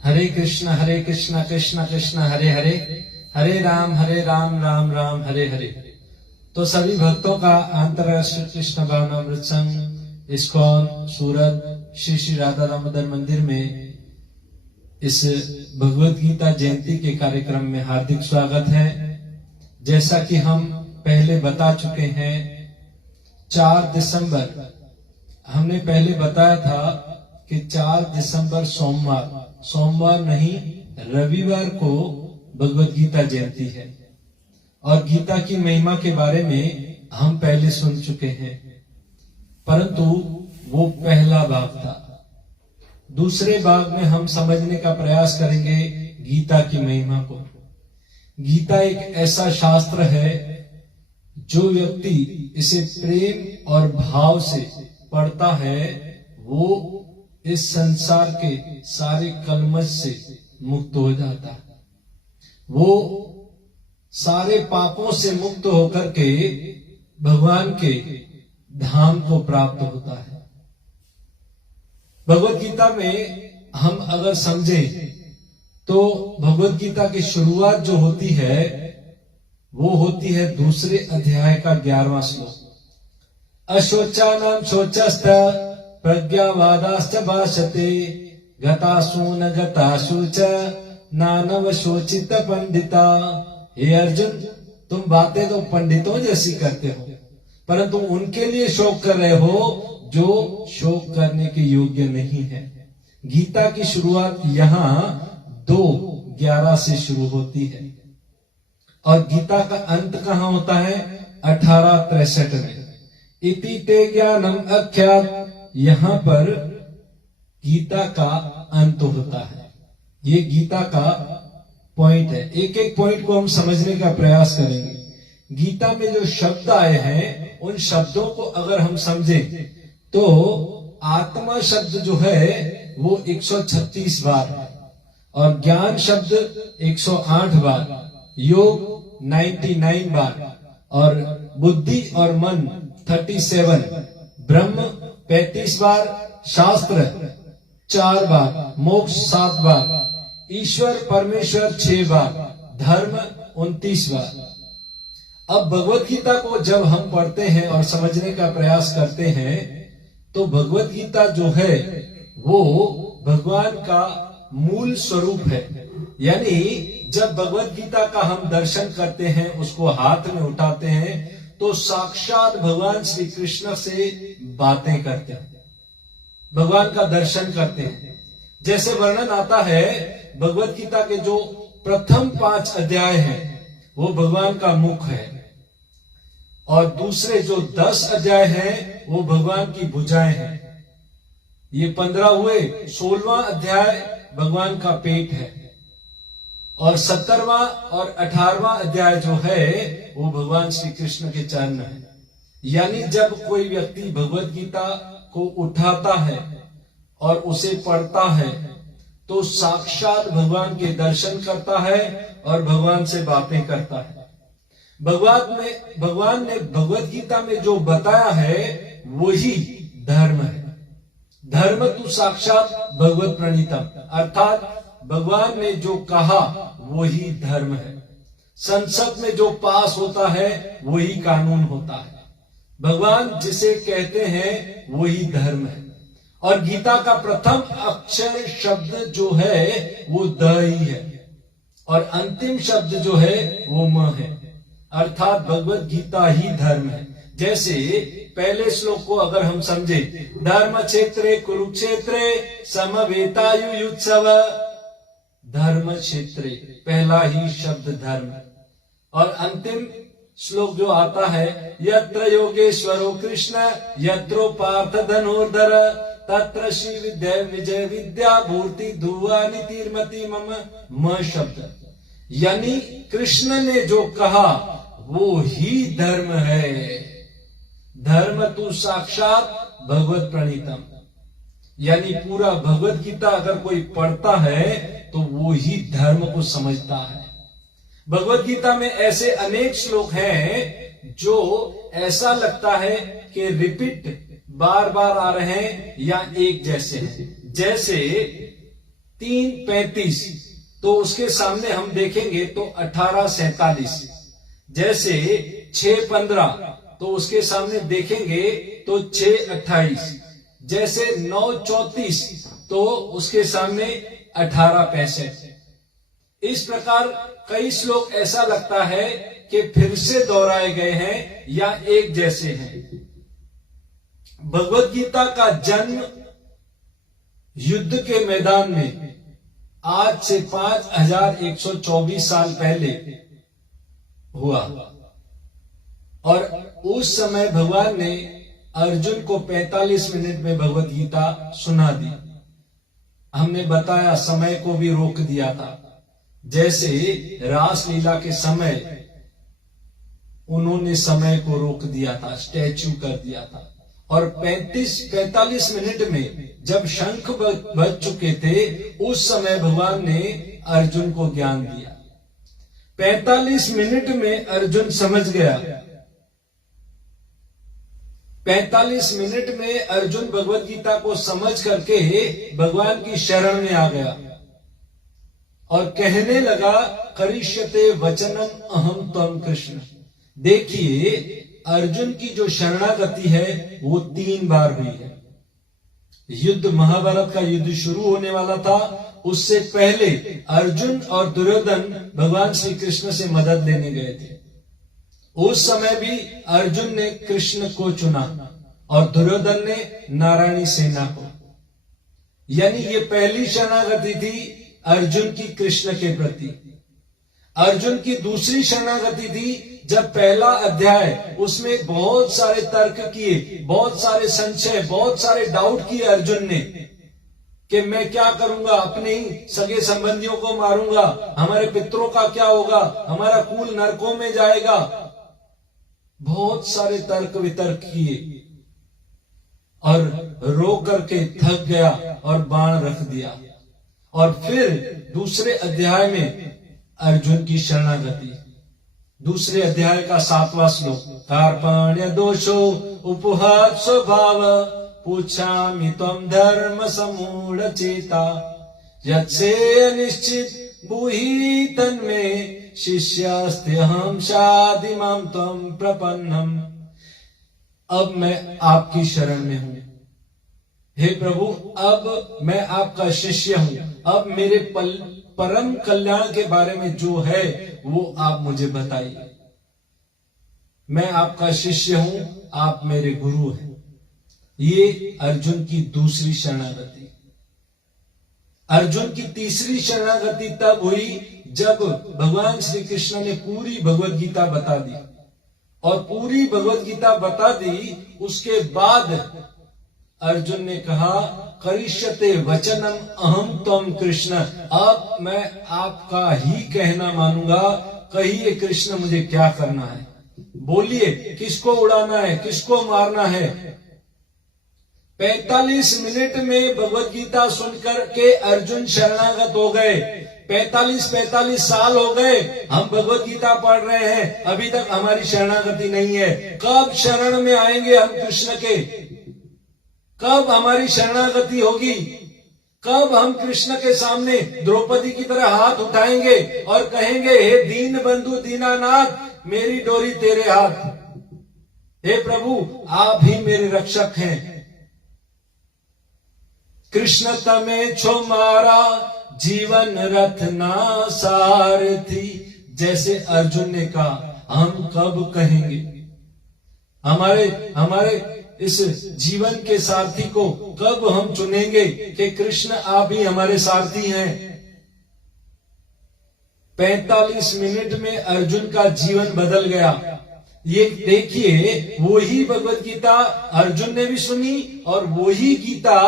हरे कृष्ण कृष्ण कृष्ण हरे हरे, हरे राम राम राम हरे हरे। तो सभी भक्तों का अंतर्राष्ट्रीय कृष्ण भावनामृत संघ इस्कॉन सूरत श्री श्री राधा दामोदर मंदिर में इस भगवत गीता जयंती के कार्यक्रम में हार्दिक स्वागत है। जैसा कि हम पहले बता चुके हैं, 4 दिसंबर हमने पहले बताया था कि 4 दिसंबर सोमवार नहीं रविवार को भगवत गीता जयंती है और गीता की महिमा के बारे में हम पहले सुन चुके हैं, परंतु वो पहला भाग था। दूसरे भाग में हम समझने का प्रयास करेंगे गीता की महिमा को। गीता एक ऐसा शास्त्र है जो व्यक्ति इसे प्रेम और भाव से पढ़ता है वो इस संसार के सारे कलमश से मुक्त हो जाता है, वो सारे पापों से मुक्त होकर के भगवान के धाम को प्राप्त होता है। भगवत गीता में हम अगर समझें तो भगवत गीता की शुरुआत जो होती है वो होती है दूसरे अध्याय का 11वां श्लोक। अशोचानाम शोचस्त प्रज्ञावादाश्च भाषते गतासु न गतासु च नानव शोचित पंडिता। हे अर्जुन, तुम बातें तो पंडितों जैसी करते हो, परंतु उनके लिए शोक कर रहे हो जो शोक करने के योग्य नहीं है। गीता की शुरुआत यहाँ 2:11 से शुरू होती है और गीता का अंत कहाँ होता है? 18:63 में। इति ते ज्ञानम अख्यात, यहाँ पर गीता का अंत होता है। ये गीता का पॉइंट है। एक एक पॉइंट को हम समझने का प्रयास करेंगे। गीता में जो शब्द आए हैं उन शब्दों को अगर हम समझें तो आत्मा शब्द जो है वो 136 बार है और ज्ञान शब्द 108 बार, योग 99 बार और बुद्धि और मन 37, ब्रह्म 35 बार, शास्त्र 4 बार, मोक्ष 7 बार, ईश्वर परमेश्वर 6 बार, धर्म 29 बार। अब भगवत गीता को जब हम पढ़ते हैं और समझने का प्रयास करते हैं तो भगवत गीता जो है वो भगवान का मूल स्वरूप है। यानी जब भगवत गीता का हम दर्शन करते हैं, उसको हाथ में उठाते हैं तो साक्षात भगवान श्री कृष्ण से बातें करते हैं, भगवान का दर्शन करते हैं। जैसे वर्णन आता है भगवत गीता के जो प्रथम 5 अध्याय हैं वो भगवान का मुख है और दूसरे जो 10 अध्याय हैं वो भगवान की भुजाएं हैं। ये 15 हुए। 16वां अध्याय भगवान का पेट है और 17वां और 18वां अध्याय जो है वो भगवान श्री कृष्ण के चरण है। यानी जब कोई व्यक्ति भगवत गीता को उठाता है और उसे पढ़ता है तो साक्षात भगवान के दर्शन करता है और भगवान से बातें करता है। भगवान ने भगवत गीता में जो बताया है वही धर्म है। धर्म तु साक्षात भगवत प्रणीतम, अर्थात भगवान ने जो कहा वही धर्म है। संसद में जो पास होता है वही कानून होता है। भगवान जिसे कहते हैं वही धर्म है। और गीता का प्रथम अक्षर शब्द जो है वो द ही है और अंतिम शब्द जो है वो म है, अर्थात भगवत गीता ही धर्म है। जैसे पहले श्लोक को अगर हम समझे, धर्म क्षेत्रे कुरुक्षेत्रे समवेतायु युत्सव, धर्म क्षेत्रे पहला ही शब्द धर्म। और अंतिम श्लोक जो आता है, यत्र योगेश्वरो कृष्ण यत्रो पार्थ धनुर्धर तत्र श्री विद्या विजय विद्या भूर्ति धुआ नीतिर्मति मम, म शब्द। यानी कृष्ण ने जो कहा वो ही धर्म है। धर्म तु साक्षात भगवत प्रणीतम, यानी पूरा भगवत गीता अगर कोई पढ़ता है तो वो ही धर्म को समझता है। भगवत गीता में ऐसे अनेक श्लोक हैं जो ऐसा लगता है कि रिपीट बार बार आ रहे हैं या एक जैसे हैं। जैसे 3:35, तो उसके सामने हम देखेंगे तो 18:47। जैसे 6:15, तो उसके सामने देखेंगे तो 6:28। जैसे 9:34, तो उसके सामने 18:65। इस प्रकार कई श्लोक ऐसा लगता है कि फिर से दोहराए गए हैं या एक जैसे हैं। भगवत गीता का जन्म युद्ध के मैदान में आज से 5124 साल पहले हुआ, और उस समय भगवान ने अर्जुन को 45 मिनट में भगवत गीता सुना दी। हमने बताया समय को भी रोक दिया था। जैसे रासलीला के समय उन्होंने समय को रोक दिया था, स्टैच्यू कर दिया था, और 45 मिनट में जब शंख बज चुके थे उस समय भगवान ने अर्जुन को ज्ञान दिया। 45 मिनट में अर्जुन समझ गया। 45 मिनट में अर्जुन भगवत गीता को समझ करके भगवान की शरण में आ गया और कहने लगा, करिष्यते वचनम अहम त्वं कृष्ण। देखिए, अर्जुन की जो शरणागति है वो 3 बार हुई है। युद्ध, महाभारत का युद्ध शुरू होने वाला था, उससे पहले अर्जुन और दुर्योधन भगवान श्री कृष्ण से मदद लेने गए थे। उस समय भी अर्जुन ने कृष्ण को चुना और दुर्योधन ने नारायणी सेना को। यानी ये पहली शरणागति थी अर्जुन की कृष्ण के प्रति। अर्जुन की दूसरी शरणागति थी जब पहला अध्याय, उसमें बहुत सारे तर्क किए, बहुत सारे संशय, बहुत सारे डाउट किए अर्जुन ने कि मैं क्या करूंगा, अपने ही सगे संबंधियों को मारूंगा, हमारे पितरों का क्या होगा, हमारा कुल नरकों में जाएगा। बहुत सारे तर्क वितर्क किए और रो करके थक गया और बाण रख दिया। और फिर दूसरे अध्याय में अर्जुन की शरणागति, दूसरे अध्याय का 7वां श्लोक, कार्पण्य दोषो उपहत स्वभाव पूछामि त्वं धर्म समूढ़ चेता यत्से अनिश्चित बुहि तन्मे शिष्यस्तेहं शाधि मां त्वं प्रपन्नम। अब मैं आपकी शरण में हूं, हे प्रभु, अब मैं आपका शिष्य हूं। अब मेरे परम कल्याण के बारे में जो है वो आप मुझे बताइए। मैं आपका शिष्य हूं, आप मेरे गुरु हैं। ये अर्जुन की दूसरी शरणागति। अर्जुन की तीसरी शरणागति तब हुई जब भगवान श्री कृष्ण ने पूरी भगवत गीता बता दी, और पूरी भगवत गीता बता दी उसके बाद अर्जुन ने कहा, करिष्यते वचनम अहम त्वं कृष्ण। अब मैं आपका ही कहना मानूंगा, कहिए कृष्ण मुझे क्या करना है, बोलिए किसको उड़ाना है, किसको मारना है। 45 मिनट में भगवत गीता सुनकर के अर्जुन शरणागत हो गए। 45 साल हो गए हम भगवत गीता पढ़ रहे हैं, अभी तक हमारी शरणागति नहीं है। कब शरण में आएंगे हम कृष्ण के, कब हमारी शरणागति होगी, कब हम कृष्ण के सामने द्रौपदी की तरह हाथ उठाएंगे और कहेंगे, हे दीन बंधु दीनानाथ, मेरी डोरी तेरे हाथ, हे प्रभु आप ही मेरे रक्षक हैं। कृष्ण तमे छो मारा जीवन रथ ना सारथी। जैसे अर्जुन ने कहा, हम कब कहेंगे, हमारे इस जीवन के सारथी को कब हम चुनेंगे कि कृष्ण आप ही हमारे सारथी हैं। 45 मिनट में अर्जुन का जीवन बदल गया। ये देखिए, वही भगवत गीता अर्जुन ने भी सुनी और वही गीता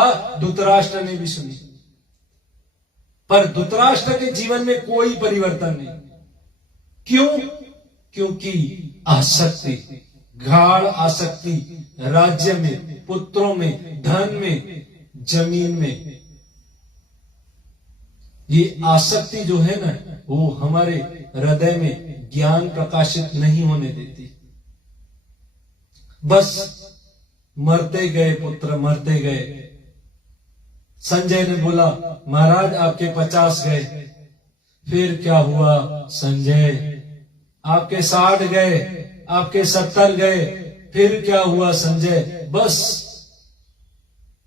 धृतराष्ट्र ने भी सुनी, पर धृतराष्ट्र के जीवन में कोई परिवर्तन नहीं। क्यों? क्योंकि आसक्ति, गाढ़ आसक्ति, राज्य में, पुत्रों में, धन में, जमीन में, ये आसक्ति जो है ना, वो हमारे हृदय में ज्ञान प्रकाशित नहीं होने देती। बस मरते गए पुत्र, मरते गए। संजय ने बोला, महाराज आपके 50 गए। फिर क्या हुआ संजय? आपके 60 गए, आपके 70 गए। फिर क्या हुआ संजय? बस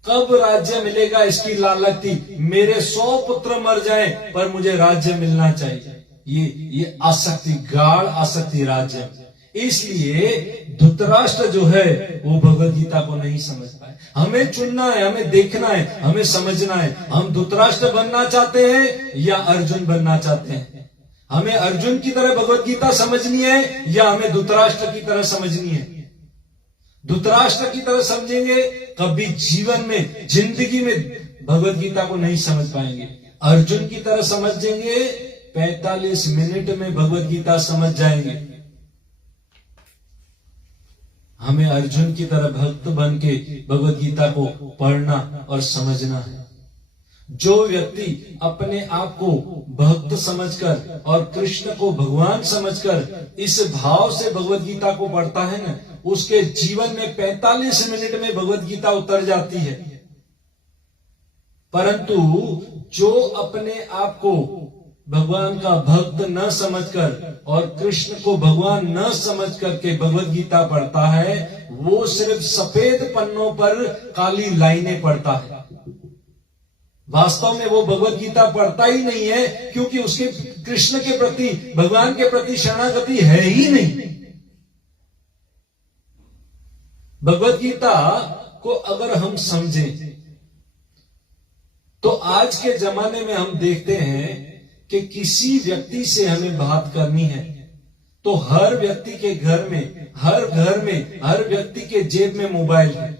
कब राज्य मिलेगा इसकी लालच थी। मेरे 100 पुत्र मर जाएं पर मुझे राज्य मिलना चाहिए। ये आसक्ति, गाढ़ आसक्ति राज्य। इसलिए धृतराष्ट्र जो है वो भगवत गीता को नहीं समझ पाए। हमें चुनना है, हमें देखना है, हमें समझना है। हम धृतराष्ट्र बनना चाहते हैं या अर्जुन बनना चाहते हैं? हमें अर्जुन की तरह भगवत गीता समझनी है या हमें धृतराष्ट्र की तरह समझनी है? धृतराष्ट्र की तरह समझेंगे, कभी जीवन में, जिंदगी में भगवत गीता को नहीं समझ पाएंगे। अर्जुन की तरह समझेंगे, 45 मिनट में भगवत गीता समझ जाएंगे। हमें अर्जुन की तरह भक्त बन के भगवत गीता को पढ़ना और समझना है। जो व्यक्ति अपने आप को भक्त समझकर और कृष्ण को भगवान समझकर इस भाव से भगवत गीता को पढ़ता है ना, उसके जीवन में 45 मिनट में भगवत गीता उतर जाती है। परंतु जो अपने आप को भगवान का भक्त न समझकर और कृष्ण को भगवान न समझ करके भगवत गीता पढ़ता है, वो सिर्फ सफेद पन्नों पर काली लाइनें पढ़ता है। वास्तव में वो भगवत गीता पढ़ता ही नहीं है, क्योंकि उसके कृष्ण के प्रति, भगवान के प्रति शरणागति है ही नहीं। भगवत गीता को अगर हम समझें तो आज के जमाने में हम देखते हैं कि किसी व्यक्ति से हमें बात करनी है तो हर व्यक्ति के घर में, हर व्यक्ति के जेब में मोबाइल है।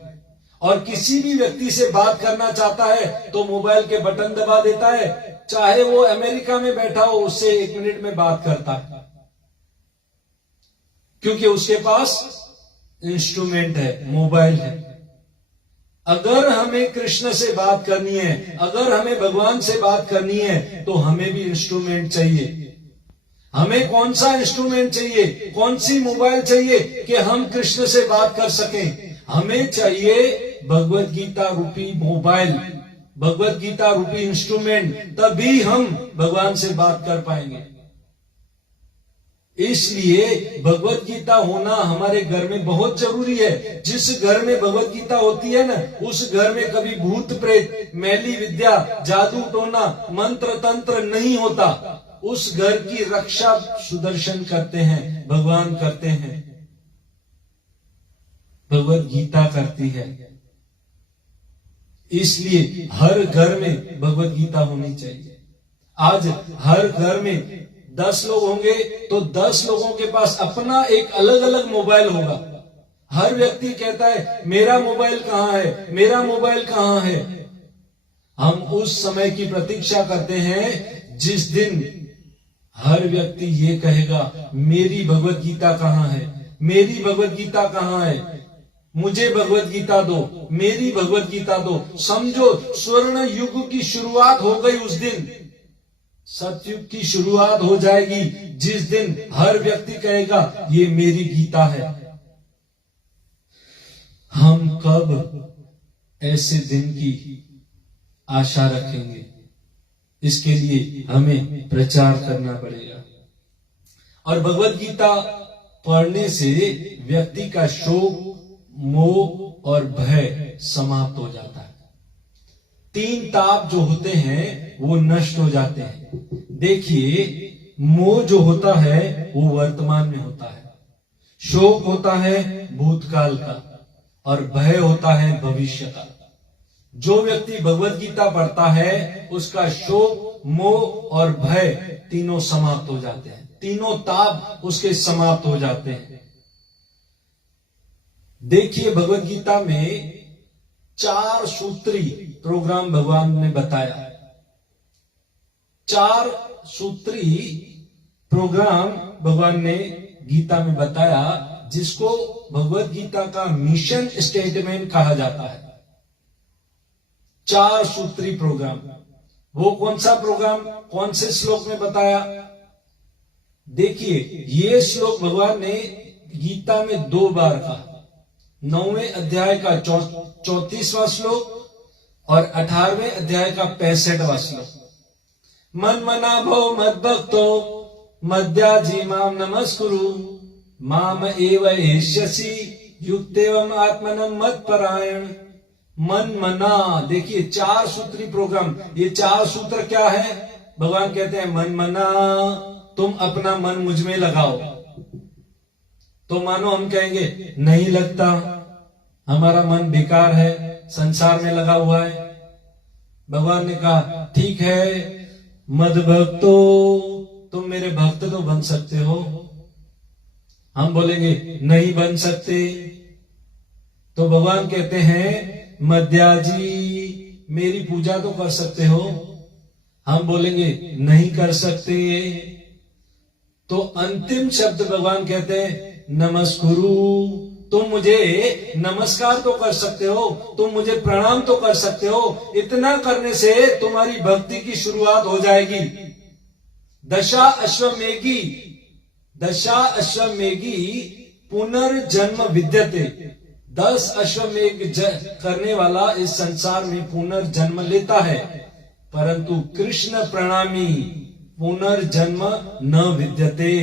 और किसी भी व्यक्ति से बात करना चाहता है तो मोबाइल के बटन दबा देता है, चाहे वो अमेरिका में बैठा हो, उससे 1 मिनट में बात करता है, क्योंकि उसके पास इंस्ट्रूमेंट है, मोबाइल है। अगर हमें कृष्ण से बात करनी है, अगर हमें भगवान से बात करनी है, तो हमें भी इंस्ट्रूमेंट चाहिए। हमें कौन सा इंस्ट्रूमेंट चाहिए, कौन सी मोबाइल चाहिए कि हम कृष्ण से बात कर सकें? हमें चाहिए भगवत गीता रूपी मोबाइल, भगवत गीता रूपी इंस्ट्रूमेंट, तभी हम भगवान से बात कर पाएंगे। इसलिए भगवत गीता होना हमारे घर में बहुत जरूरी है। जिस घर में भगवत गीता होती है ना, उस घर में कभी भूत प्रेत, मैली विद्या, जादू टोना, मंत्र तंत्र नहीं होता। उस घर की रक्षा सुदर्शन करते हैं, भगवान करते हैं, भगवत गीता करती है। इसलिए हर घर में भगवत गीता होनी चाहिए। आज हर घर में 10 लोग होंगे तो 10 लोगों के पास अपना एक अलग अलग मोबाइल होगा। हर व्यक्ति कहता है मेरा मोबाइल कहां है, मेरा मोबाइल कहां है। हम उस समय की प्रतीक्षा करते हैं जिस दिन हर व्यक्ति ये कहेगा मेरी भगवत गीता कहां है, मेरी भगवत गीता कहां है, मुझे भगवत गीता दो, मेरी भगवत गीता दो। समझो स्वर्ण युग की शुरुआत हो गई। उस दिन सतयुग की शुरुआत हो जाएगी जिस दिन हर व्यक्ति कहेगा ये मेरी गीता है। हम कब ऐसे दिन की आशा रखेंगे? इसके लिए हमें प्रचार करना पड़ेगा। और भगवत गीता पढ़ने से व्यक्ति का शोक, मोह और भय समाप्त हो जाता है। 3 ताप जो होते हैं वो नष्ट हो जाते हैं। देखिए, मोह जो होता है वो वर्तमान में होता है, शोक होता है भूतकाल का, और भय होता है भविष्य का। जो व्यक्ति भगवत गीता पढ़ता है उसका शोक, मोह और भय तीनों समाप्त हो जाते हैं, तीनों ताप उसके समाप्त हो जाते हैं। देखिए, भगवत गीता में 4 सूत्री प्रोग्राम भगवान ने बताया। 4 सूत्री प्रोग्राम भगवान ने गीता में बताया, जिसको भगवत गीता का मिशन स्टेटमेंट कहा जाता है। 4 सूत्री प्रोग्राम। वो कौन सा प्रोग्राम, कौन से श्लोक में बताया? देखिए, ये श्लोक भगवान ने गीता में 2 बार कहा। 9वें अध्याय का 34वां श्लोक और 18वें अध्याय का 65वां श्लोक, मन मना भव मद भक्तो मद्याजी माम नमस्कुरु माम एव एष्यसि युक्तेवम आत्मनम मत परायण। मन मना, देखिए 4 सूत्री प्रोग्राम। ये 4 सूत्र क्या है? भगवान कहते हैं मन मना, तुम अपना मन मुझ में लगाओ। तो मानो हम कहेंगे नहीं लगता, हमारा मन बेकार है, संसार में लगा हुआ है। भगवान ने कहा ठीक है, मद भक्तो, तुम मेरे भक्त तो बन सकते हो। हम बोलेंगे नहीं बन सकते। तो भगवान कहते हैं मद्याजी, मेरी पूजा तो कर सकते हो। हम बोलेंगे नहीं कर सकते। तो अंतिम शब्द भगवान कहते हैं नमस्कुरु, तुम मुझे नमस्कार तो कर सकते हो, तुम मुझे प्रणाम तो कर सकते हो। इतना करने से तुम्हारी भक्ति की शुरुआत हो जाएगी। दशा अश्वमेघी, दशा अश्वमेघी पुनर्जन्म विद्यते। 10 अश्वमेघ करने वाला इस संसार में पुनर्जन्म लेता है, परंतु कृष्ण प्रणामी पुनर्जन्म न विद्यते।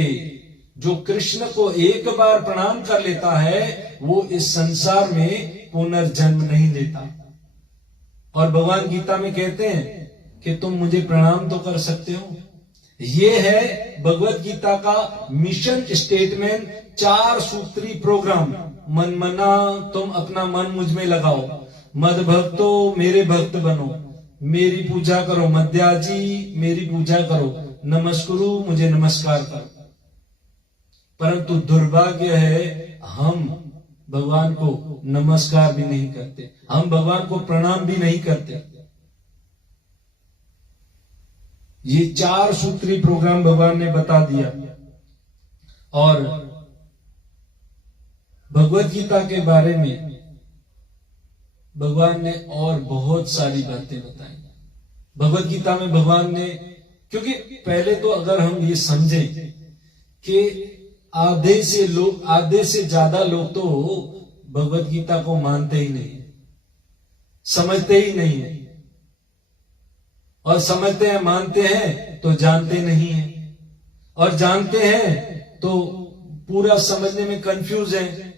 जो कृष्ण को एक बार प्रणाम कर लेता है वो इस संसार में पुनर्जन्म नहीं लेता। और भगवान गीता में कहते हैं कि तुम मुझे प्रणाम तो कर सकते हो। ये है भगवत गीता का मिशन स्टेटमेंट, 4 सूत्री प्रोग्राम। मन मना, तुम अपना मन मुझ में लगाओ। मद भक्तो, मेरे भक्त बनो, मेरी पूजा करो। मद्याजी, मेरी पूजा करो। नमस्कुरु, मुझे नमस्कार करो। परंतु दुर्भाग्य है, हम भगवान को नमस्कार भी नहीं करते, हम भगवान को प्रणाम भी नहीं करते। ये 4 सूत्री प्रोग्राम भगवान ने बता दिया। और भगवत गीता के बारे में भगवान ने और बहुत सारी बातें बताई। भगवत गीता में भगवान ने, क्योंकि पहले तो अगर हम ये समझें कि आधे से ज्यादा लोग तो भगवत गीता को मानते ही नहीं, समझते ही नहीं है। और समझते हैं, मानते हैं तो जानते नहीं है, और जानते हैं तो पूरा समझने में कंफ्यूज है।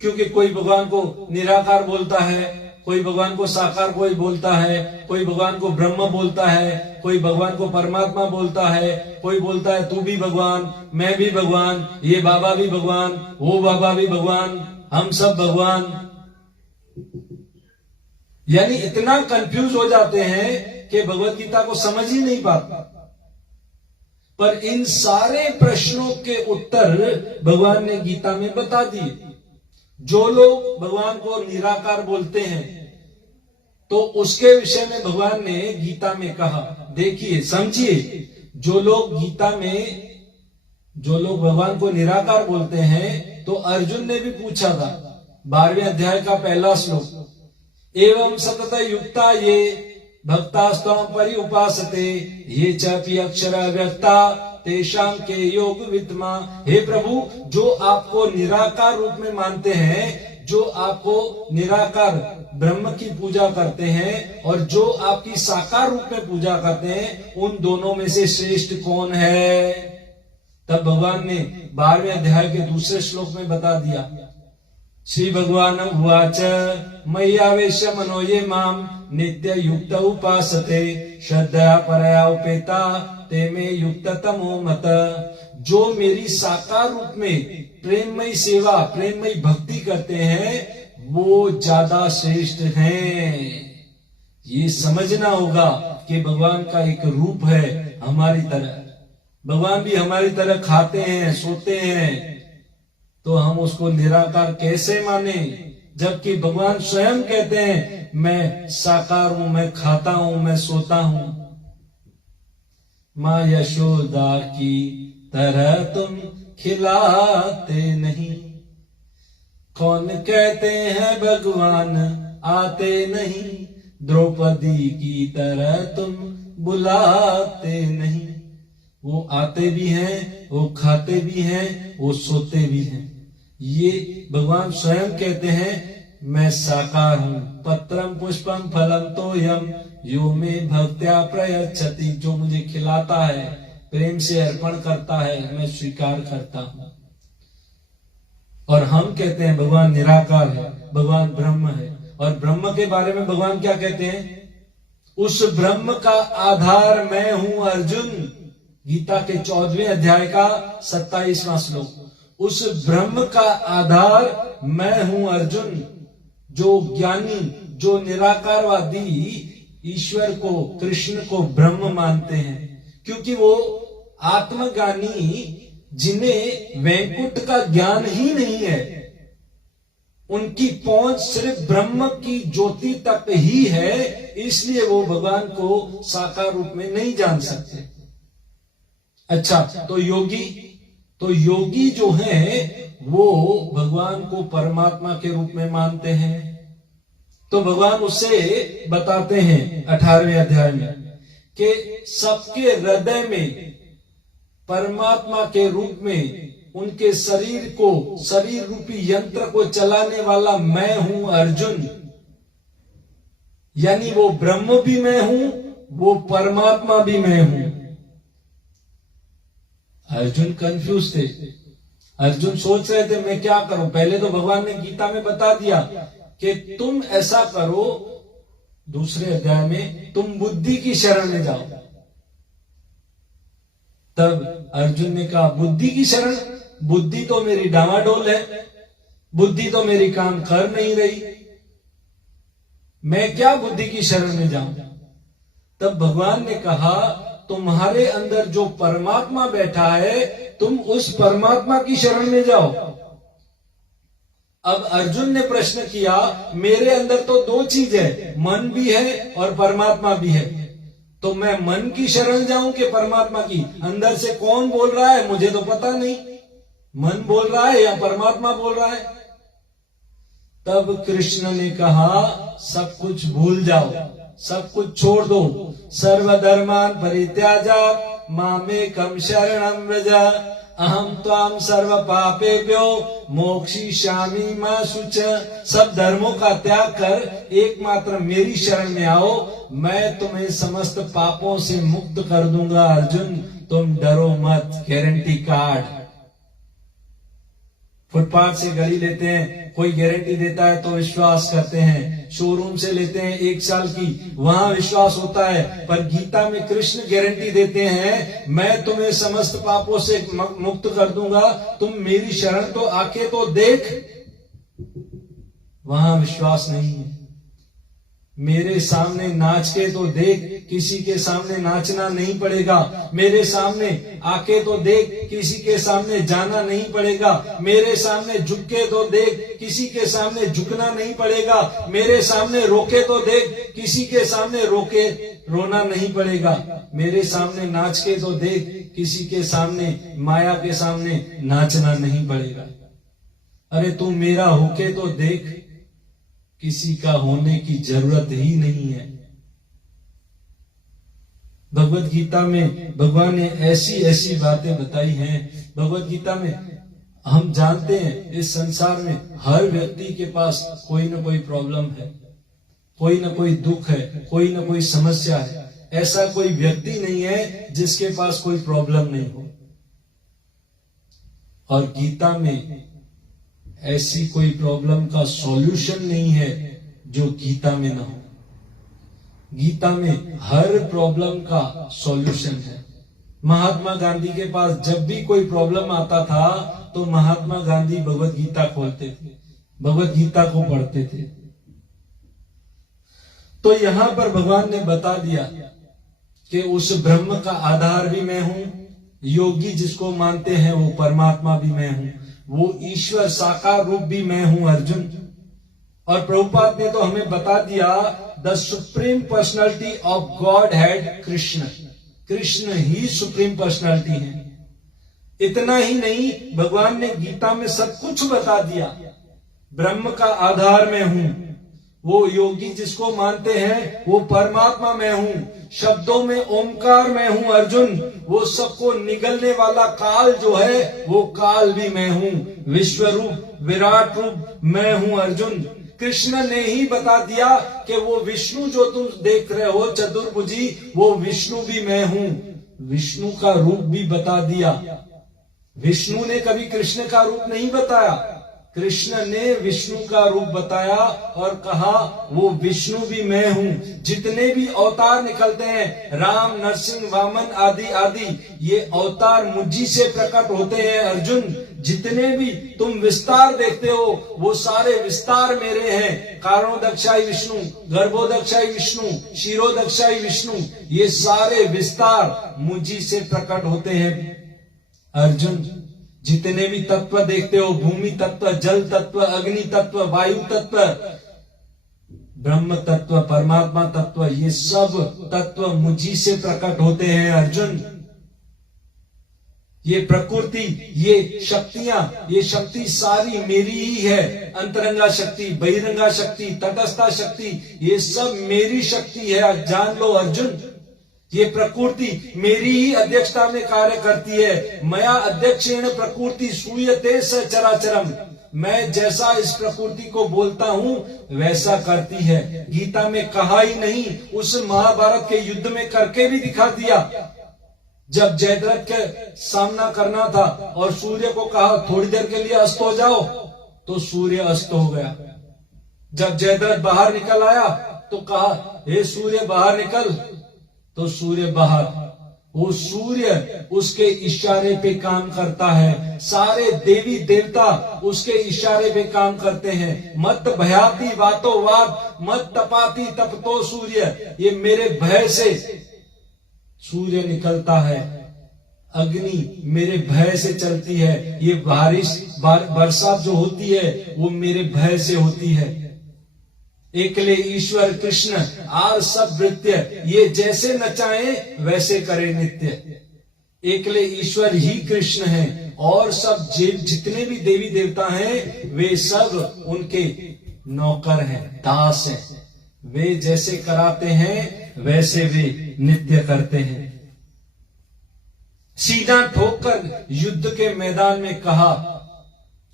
क्योंकि कोई भगवान को निराकार बोलता है, कोई भगवान को साकार कोई बोलता है, कोई भगवान को ब्रह्म बोलता है, कोई भगवान को परमात्मा बोलता है, कोई बोलता है तू भी भगवान, मैं भी भगवान, ये बाबा भी भगवान, वो बाबा भी भगवान, हम सब भगवान। यानी इतना कंफ्यूज हो जाते हैं कि भगवत गीता को समझ ही नहीं पाता। पर इन सारे प्रश्नों के उत्तर भगवान ने गीता में बता दिए। जो लोग भगवान को निराकार बोलते हैं तो उसके विषय में भगवान ने गीता में कहा, देखिए समझिए, जो लोग भगवान को निराकार बोलते हैं, तो अर्जुन ने भी पूछा था 12वें अध्याय का 1 श्लोक, एवं सतत युक्ता ये भक्तास्त्वं परि उपासते ये चापि अक्षर व्यक्ता तेषां के योग विद्मा। हे प्रभु, जो आपको निराकार रूप में मानते हैं, जो आपको निराकार ब्रह्म की पूजा करते हैं, और जो आपकी साकार रूप में पूजा करते हैं, उन दोनों में से श्रेष्ठ कौन है? तब भगवान ने 12वें अध्याय के 2 श्लोक में बता दिया। श्री भगवान उवाच मय्यावेश मनो ये माम नित्य युक्त उपासते श्रद्धया परया उपेता ते में युक्त तमो मत। जो मेरी साकार रूप में प्रेममयी सेवा, प्रेममयी भक्ति करते हैं, वो ज्यादा श्रेष्ठ हैं। ये समझना होगा कि भगवान का एक रूप है हमारी तरह। भगवान भी हमारी तरह खाते हैं, सोते हैं, तो हम उसको निराकार कैसे माने? जबकि भगवान स्वयं कहते हैं मैं साकार हूं, मैं खाता हूं, मैं सोता हूं। मां यशोदा की तरह तुम खिलाते नहीं, कौन कहते हैं भगवान आते नहीं, द्रौपदी की तरह तुम बुलाते नहीं। वो आते भी हैं, वो खाते भी हैं, वो सोते भी हैं। ये भगवान स्वयं कहते हैं मैं साकार हूं। पत्रम पुष्पम फलम तोयम यो में भक्त्या प्रयच्छति, जो मुझे खिलाता है, प्रेम से अर्पण करता है, मैं स्वीकार करता हूं। और हम कहते हैं भगवान निराकार है, भगवान ब्रह्म है। और ब्रह्म के बारे में भगवान क्या कहते हैं? उस ब्रह्म का आधार मैं हूं अर्जुन। गीता के 14वें अध्याय का 27वां श्लोक। उस ब्रह्म का आधार मैं हूं अर्जुन। जो ज्ञानी, जो निराकारवादी ईश्वर को, कृष्ण को ब्रह्म मानते हैं, क्योंकि वो आत्मज्ञानी जिन्हें वैकुंठ का ज्ञान ही नहीं है, उनकी पहुंच सिर्फ ब्रह्म की ज्योति तक ही है, इसलिए वो भगवान को साकार रूप में नहीं जान सकते। अच्छा, तो योगी जो है वो भगवान को परमात्मा के रूप में मानते हैं। तो भगवान उससे बताते हैं 18वें अध्याय में कि सबके हृदय में परमात्मा के रूप में उनके शरीर को, शरीर रूपी यंत्र को चलाने वाला मैं हूं अर्जुन। यानी वो ब्रह्म भी मैं हूं, वो परमात्मा भी मैं हूं। अर्जुन कंफ्यूज थे। अर्जुन सोच रहे थे मैं क्या करूं। पहले तो भगवान ने गीता में बता दिया कि तुम ऐसा करो, दूसरे अध्याय में तुम बुद्धि की शरण में जाओ। तब अर्जुन ने कहा बुद्धि की शरण? बुद्धि तो मेरी डामाडोल है, बुद्धि तो मेरी काम कर नहीं रही, मैं क्या बुद्धि की शरण में जाऊं? तब भगवान ने कहा तुम्हारे अंदर जो परमात्मा बैठा है, तुम उस परमात्मा की शरण में जाओ। अब अर्जुन ने प्रश्न किया मेरे अंदर तो दो चीज है, मन भी है और परमात्मा भी है, तो मैं मन की शरण जाऊं कि परमात्मा की? अंदर से कौन बोल रहा है मुझे तो पता नहीं, मन बोल रहा है या परमात्मा बोल रहा है? तब कृष्ण ने कहा सब कुछ भूल जाओ, सब कुछ छोड़ दो। सर्वधर्मान परित्याजा मामेकं शरणं व्रज अहम त्वाम सर्व पापेभ्यो मोक्षयिष्यामि मा शुच। सब धर्मों का त्याग कर एकमात्र मेरी शरण में आओ, मैं तुम्हें समस्त पापों से मुक्त कर दूंगा अर्जुन, तुम डरो मत। Guarantee card. फुटपाथ से घड़ी लेते हैं, कोई गारंटी देता है तो विश्वास करते हैं। शोरूम से लेते हैं 1 साल की, वहां विश्वास होता है। पर गीता में कृष्ण गारंटी देते हैं मैं तुम्हें समस्त पापों से मुक्त कर दूंगा, तुम मेरी शरण तो आके तो देख। वहां विश्वास नहीं है। मेरे सामने नाच के तो देख, किसी के सामने नाचना नहीं पड़ेगा। मेरे सामने आके तो देख, किसी के सामने जाना नहीं पड़ेगा। मेरे सामने झुक के तो देख, किसी के सामने झुकना नहीं पड़ेगा। मेरे सामने रोके तो देख, किसी के सामने रोके रोना नहीं पड़ेगा। मेरे सामने नाच के तो देख, किसी के सामने, माया के सामने नाचना नहीं पड़ेगा। अरे तू मेरा होके तो देख, किसी का होने की जरूरत ही नहीं है। भगवत गीता में भगवान ने ऐसी ऐसी बातें बताई हैं। भगवत गीता में हम जानते हैं इस संसार में हर व्यक्ति के पास कोई ना कोई प्रॉब्लम है, कोई ना कोई दुख है, कोई ना कोई समस्या है। ऐसा कोई व्यक्ति नहीं है जिसके पास कोई प्रॉब्लम नहीं हो। और गीता में ऐसी कोई प्रॉब्लम का सॉल्यूशन नहीं है जो गीता में ना हो। गीता में हर प्रॉब्लम का सॉल्यूशन है। महात्मा गांधी के पास जब भी कोई प्रॉब्लम आता था तो महात्मा गांधी भगवत गीता खोलते थे, भगवत गीता को पढ़ते थे। तो यहां पर भगवान ने बता दिया कि उस ब्रह्म का आधार भी मैं हूं, योगी जिसको मानते हैं वो परमात्मा भी मैं हूं, वो ईश्वर साकार रूप भी मैं हूं अर्जुन। और प्रभुपाद ने तो हमें बता दिया the supreme personality of God head Krishna. Krishna he supreme personality है। इतना ही नहीं, भगवान ने गीता में सब कुछ बता दिया। ब्रह्म का आधार मैं हूं, वो योगी जिसको मानते हैं वो परमात्मा मैं हूं, शब्दों में ओमकार मैं हूं अर्जुन, वो सबको निगलने वाला काल जो है वो काल भी मैं हूं, विश्व रूप विराट रूप मैं हूं अर्जुन। कृष्ण ने ही बता दिया कि वो विष्णु जो तुम देख रहे हो चतुर्भुजी, वो विष्णु भी मैं हूं। विष्णु का रूप भी बता दिया। विष्णु ने कभी कृष्ण का रूप नहीं बताया, कृष्ण ने विष्णु का रूप बताया और कहा वो विष्णु भी मैं हूं। जितने भी अवतार निकलते हैं, राम, नरसिंह, वामन आदि आदि, ये अवतार मुझी से प्रकट होते हैं अर्जुन। जितने भी तुम विस्तार देखते हो, वो सारे विस्तार मेरे हैं। कारणोदक्षाई विष्णु, गर्भोदक्षाई विष्णु, शिरोदक्षाई विष्णु, ये सारे विस्तार मुझी से प्रकट होते हैं अर्जुन। जितने भी तत्व देखते हो, भूमि तत्व, जल तत्व, अग्नि तत्व, वायु तत्व, ब्रह्म तत्व, परमात्मा तत्व, ये सब तत्व मुझी से प्रकट होते हैं अर्जुन। ये प्रकृति, ये शक्तियां, ये शक्ति सारी मेरी ही है। अंतरंगा शक्ति, बहिरंगा शक्ति, तटस्था शक्ति, ये सब मेरी शक्ति है। जान लो अर्जुन, ये प्रकृति मेरी ही अध्यक्षता में कार्य करती है। मया अध्यक्षेण प्रकृति सूयते सचराचरम। मैं जैसा इस प्रकृति को बोलता हूं वैसा करती है। गीता में कहा ही नहीं, उस महाभारत के युद्ध में करके भी दिखा दिया। जब जयद्रथ के सामना करना था और सूर्य को कहा थोड़ी देर के लिए अस्त हो जाओ, तो सूर्य अस्त हो गया। जब जयद्रथ बाहर निकल आया तो कहा हे सूर्य बाहर निकल, तो सूर्य बाहर। वो सूर्य उसके इशारे पे काम करता है। सारे देवी देवता उसके इशारे पे काम करते हैं। मत भयाति वातो वात, मत तपाती तपतो सूर्य। ये मेरे भय से सूर्य निकलता है। अग्नि मेरे भय से चलती है। ये बारिश बरसात जो होती है वो मेरे भय से होती है। एकले ईश्वर कृष्ण आर सब वृत्य, ये जैसे नचाए वैसे करे नित्य। एकले ईश्वर ही कृष्ण हैं और सब जितने भी देवी देवता हैं वे सब उनके नौकर हैं, दास हैं। वे जैसे कराते हैं वैसे वे नित्य करते हैं। सीधा ठोकर युद्ध के मैदान में कहा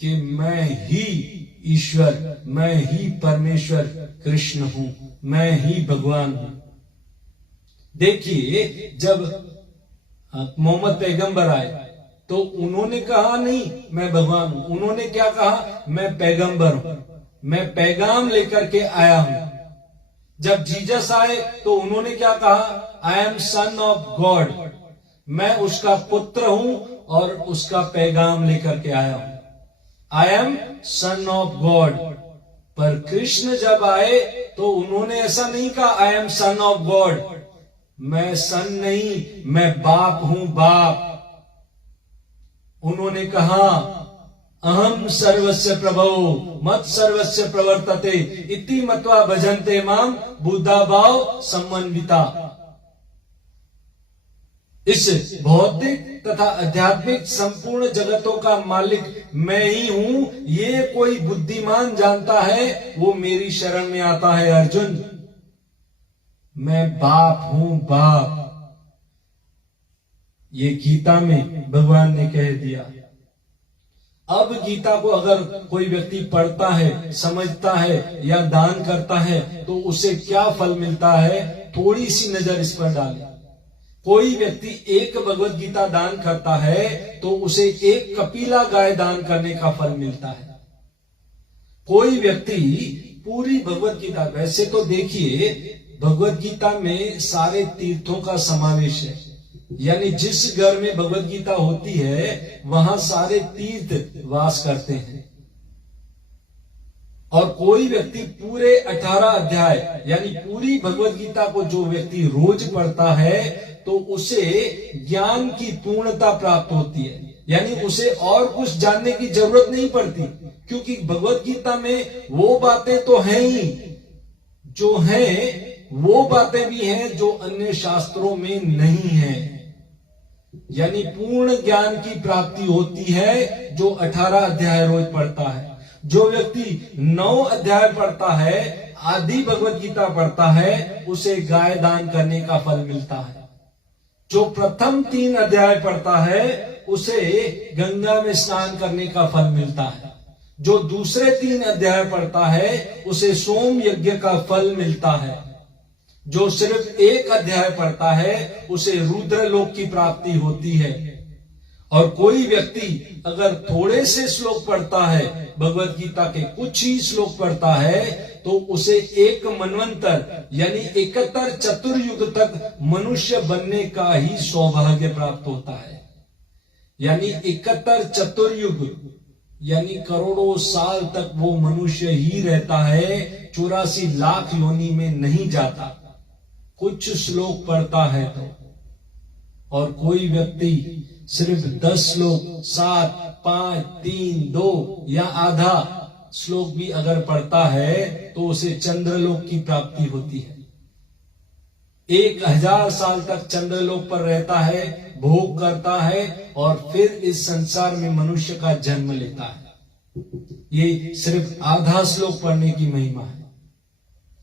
कि मैं ही ईश्वर, मैं ही परमेश्वर कृष्ण हूं, मैं ही भगवान हूं। देखिए, जब मोहम्मद पैगंबर आए तो उन्होंने कहा नहीं मैं भगवान हूं, उन्होंने क्या कहा मैं पैगंबर हूं, मैं पैगाम लेकर के आया हूं। जब जीसस आए तो उन्होंने क्या कहा I am son of God, मैं उसका पुत्र हूं और उसका पैगाम लेकर के आया हूं। I am son of God. पर कृष्ण जब आए तो उन्होंने ऐसा नहीं कहा I am son of God, मैं सन नहीं, मैं बाप हूं, बाप। उन्होंने कहा अहम सर्वस्य प्रभो मत सर्वस्य प्रवर्तते इति मत्वा भजन्ते माम बुद्धा भाव समन्विता। इस भौतिक तथा आध्यात्मिक संपूर्ण जगतों का मालिक मैं ही हूं, ये कोई बुद्धिमान जानता है वो मेरी शरण में आता है अर्जुन। मैं बाप हूं, बाप। ये गीता में भगवान ने कह दिया। अब गीता को अगर कोई व्यक्ति पढ़ता है, समझता है या दान करता है तो उसे क्या फल मिलता है, थोड़ी सी नजर इस पर डालें। कोई व्यक्ति एक भगवत गीता दान करता है तो उसे एक कपिला गाय दान करने का फल मिलता है। कोई व्यक्ति पूरी भगवत गीता, वैसे तो देखिए भगवत गीता में सारे तीर्थों का समावेश है, यानी जिस घर में भगवत गीता होती है वहां सारे तीर्थ वास करते हैं। और कोई व्यक्ति पूरे 18 अध्याय यानी पूरी भगवत गीता को जो व्यक्ति रोज पढ़ता है तो उसे ज्ञान की पूर्णता प्राप्त होती है, यानी उसे और कुछ जानने की जरूरत नहीं पड़ती, क्योंकि भगवत गीता में वो बातें तो हैं ही, जो हैं वो बातें भी हैं जो अन्य शास्त्रों में नहीं है। यानी पूर्ण ज्ञान की प्राप्ति होती है जो 18 अध्याय रोज पढ़ता है। जो व्यक्ति 9 अध्याय पढ़ता है, आधी भगवत गीता पढ़ता है, उसे गाय दान करने का फल मिलता है। जो प्रथम 3 अध्याय पढ़ता है उसे गंगा में स्नान करने का फल मिलता है। जो दूसरे 3 अध्याय पढ़ता है उसे सोम यज्ञ का फल मिलता है। जो सिर्फ 1 अध्याय पढ़ता है उसे रुद्रलोक की प्राप्ति होती है। और कोई व्यक्ति अगर थोड़े से श्लोक पढ़ता है, भगवत गीता के कुछ ही श्लोक पढ़ता है, तो उसे 1 मनवंतर यानी 71 चतुर्युग तक मनुष्य बनने का ही सौभाग्य प्राप्त होता है। यानी 71 चतुर्युग यानी करोड़ों साल तक वो मनुष्य ही रहता है, 84 लाख योनि में नहीं जाता। कुछ श्लोक पढ़ता है तो, और कोई व्यक्ति सिर्फ 10 श्लोक 7, 5, 3, 2 या आधा श्लोक भी अगर पढ़ता है तो उसे चंद्रलोक की प्राप्ति होती है। 1000 साल तक चंद्रलोक पर रहता है, भोग करता है और फिर इस संसार में मनुष्य का जन्म लेता है। ये सिर्फ आधा श्लोक पढ़ने की महिमा है।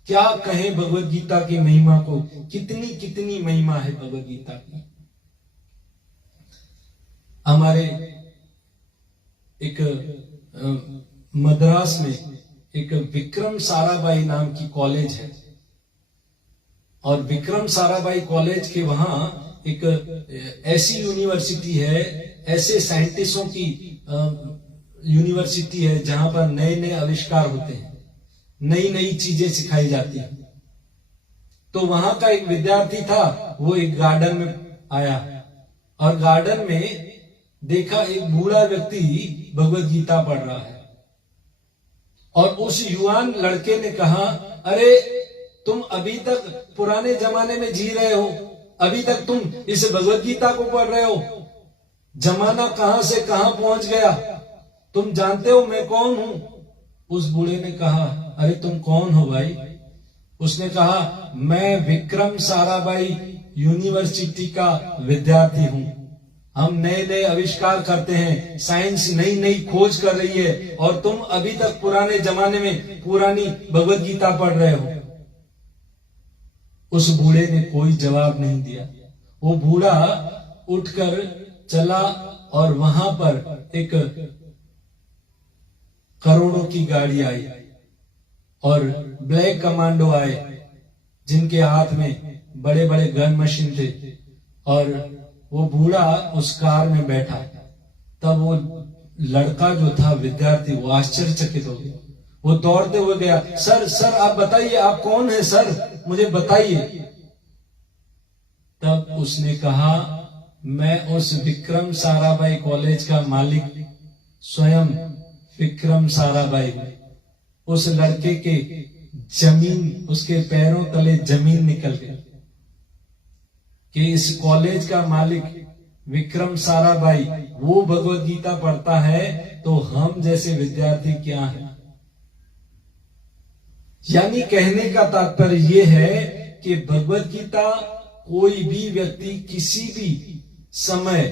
क्या कहें भगवत गीता की महिमा को, कितनी कितनी महिमा है भगवत गीता की। हमारे एक मद्रास में एक विक्रम साराभाई नाम की कॉलेज है, और विक्रम साराभाई कॉलेज के वहां एक ऐसी यूनिवर्सिटी है, ऐसे साइंटिस्टों की यूनिवर्सिटी है जहां पर नए नए आविष्कार होते हैं, नई नई चीजें सिखाई जाती हैं। तो वहां का एक विद्यार्थी था, वो एक गार्डन में आया और गार्डन में देखा एक बूढ़ा व्यक्ति भगवत गीता पढ़ रहा है। और उस युवान लड़के ने कहा, अरे तुम अभी तक पुराने जमाने में जी रहे हो, अभी तक तुम इस भगवत गीता को पढ़ रहे हो। जमाना कहां से कहां पहुंच गया, तुम जानते हो मैं कौन हूं? उस बूढ़े ने कहा, अरे तुम कौन हो भाई? उसने कहा, मैं विक्रम साराभाई यूनिवर्सिटी का विद्यार्थी हूं। हम नए नए आविष्कार करते हैं, साइंस नई नई खोज कर रही है, और तुम अभी तक पुराने जमाने में पुरानी भगवत गीता पढ़ रहे हो। उस बूढ़े ने कोई जवाब नहीं दिया। वो बूढ़ा उठकर चला और वहां पर एक करोड़ों की गाड़ी आई और ब्लैक कमांडो आए, जिनके हाथ में बड़े बड़े गन मशीन थे, और वो बूढ़ा उस कार में बैठा। तब वो लड़का जो था विद्यार्थी, वो आश्चर्यचकित हो गया। वो दौड़ते हुए गया, सर सर आप बताइए, आप कौन है सर, मुझे बताइए। तब उसने कहा, मैं उस विक्रम साराभाई कॉलेज का मालिक स्वयं विक्रम साराभाई। उस लड़के के जमीन, उसके पैरों तले जमीन निकल गई कि इस कॉलेज का मालिक विक्रम साराभाई वो भगवत गीता पढ़ता है, तो हम जैसे विद्यार्थी क्या हैं। यानी कहने का तात्पर्य यह है कि भगवत गीता कोई भी व्यक्ति किसी भी समय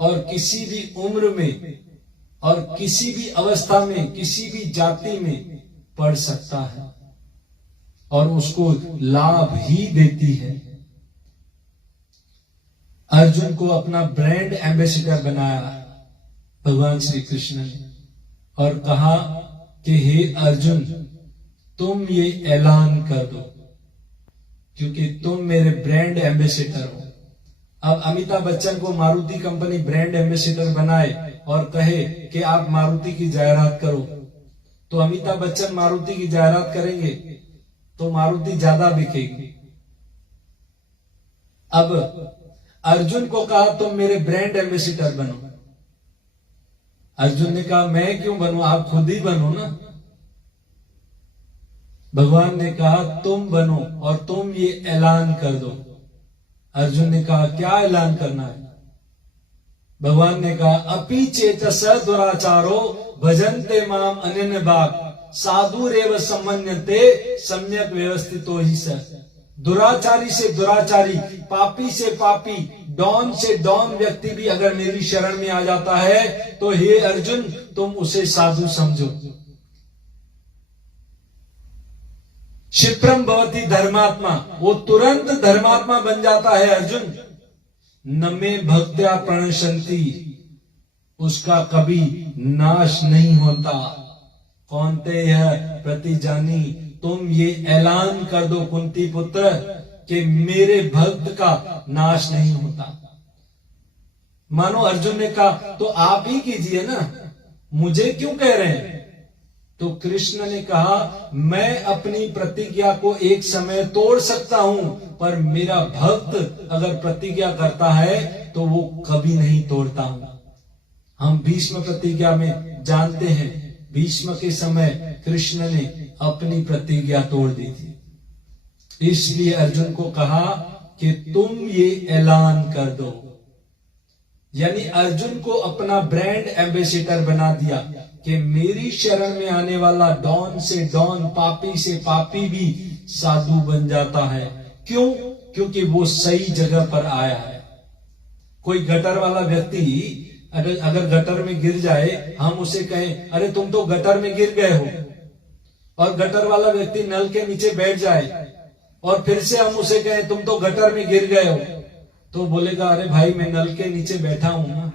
और किसी भी उम्र में और किसी भी अवस्था में, किसी भी जाति में पढ़ सकता है और उसको लाभ ही देती है। अर्जुन को अपना ब्रांड एम्बेसडर बनाया भगवान श्री कृष्ण ने, और कहा कि हे अर्जुन, तुम ये ऐलान कर दो, क्योंकि तुम मेरे ब्रांड एम्बेसडर हो। अब अमिताभ बच्चन को मारुति कंपनी ब्रांड एम्बेसडर बनाए और कहे कि आप मारुति की जायरात करो, तो अमिताभ बच्चन मारुति की जायरात करेंगे तो मारुति ज्यादा बिकेगी। अब अर्जुन को कहा तुम मेरे ब्रांड एम्बेसडर बनो। अर्जुन ने कहा मैं क्यों बनूं, आप खुद ही बनो ना। भगवान ने कहा तुम बनो और तुम ये ऐलान कर दो। अर्जुन ने कहा क्या ऐलान करना है? भगवान ने कहा अपि चेतस दुराचारो भजन्ते माम अनन्य भाग साधुरेव सम्मन्यते सम्यक व्यवस्थितो हि स। दुराचारी से दुराचारी, पापी से पापी, डॉन से डॉन व्यक्ति भी अगर मेरी शरण में आ जाता है तो हे अर्जुन तुम उसे साधु समझो। क्षिप्रम भवति धर्मात्मा, वो तुरंत धर्मात्मा बन जाता है अर्जुन। न मे भक्त्या प्रणशंति, उसका कभी नाश नहीं होता। कौन्तेय प्रतिजानी, तुम ये ऐलान कर दो कुंती पुत्र कि मेरे भक्त का नाश नहीं होता। मानो अर्जुन ने कहा तो आप ही कीजिए ना, मुझे क्यों कह रहे हैं? तो कृष्ण ने कहा मैं अपनी प्रतिज्ञा को एक समय तोड़ सकता हूं, पर मेरा भक्त अगर प्रतिज्ञा करता है तो वो कभी नहीं तोड़ता हूं। हम भीष्म प्रतिज्ञा में जानते हैं, भीष्म के समय कृष्ण ने अपनी प्रतिज्ञा तोड़ दी थी। इसलिए अर्जुन को कहा कि तुम ये ऐलान कर दो, यानी अर्जुन को अपना ब्रांड एम्बेसडर बना दिया कि मेरी शरण में आने वाला डॉन से डॉन, पापी से पापी भी साधु बन जाता है। क्यों? क्योंकि वो सही जगह पर आया है। कोई गटर वाला व्यक्ति अगर गटर में गिर जाए, हम उसे कहें अरे तुम तो गटर में गिर गए हो, और गटर वाला व्यक्ति नल के नीचे बैठ जाए और फिर से हम उसे कहें तुम तो गटर में गिर गए हो, तो बोलेगा अरे भाई मैं नल के नीचे बैठा हूं ना,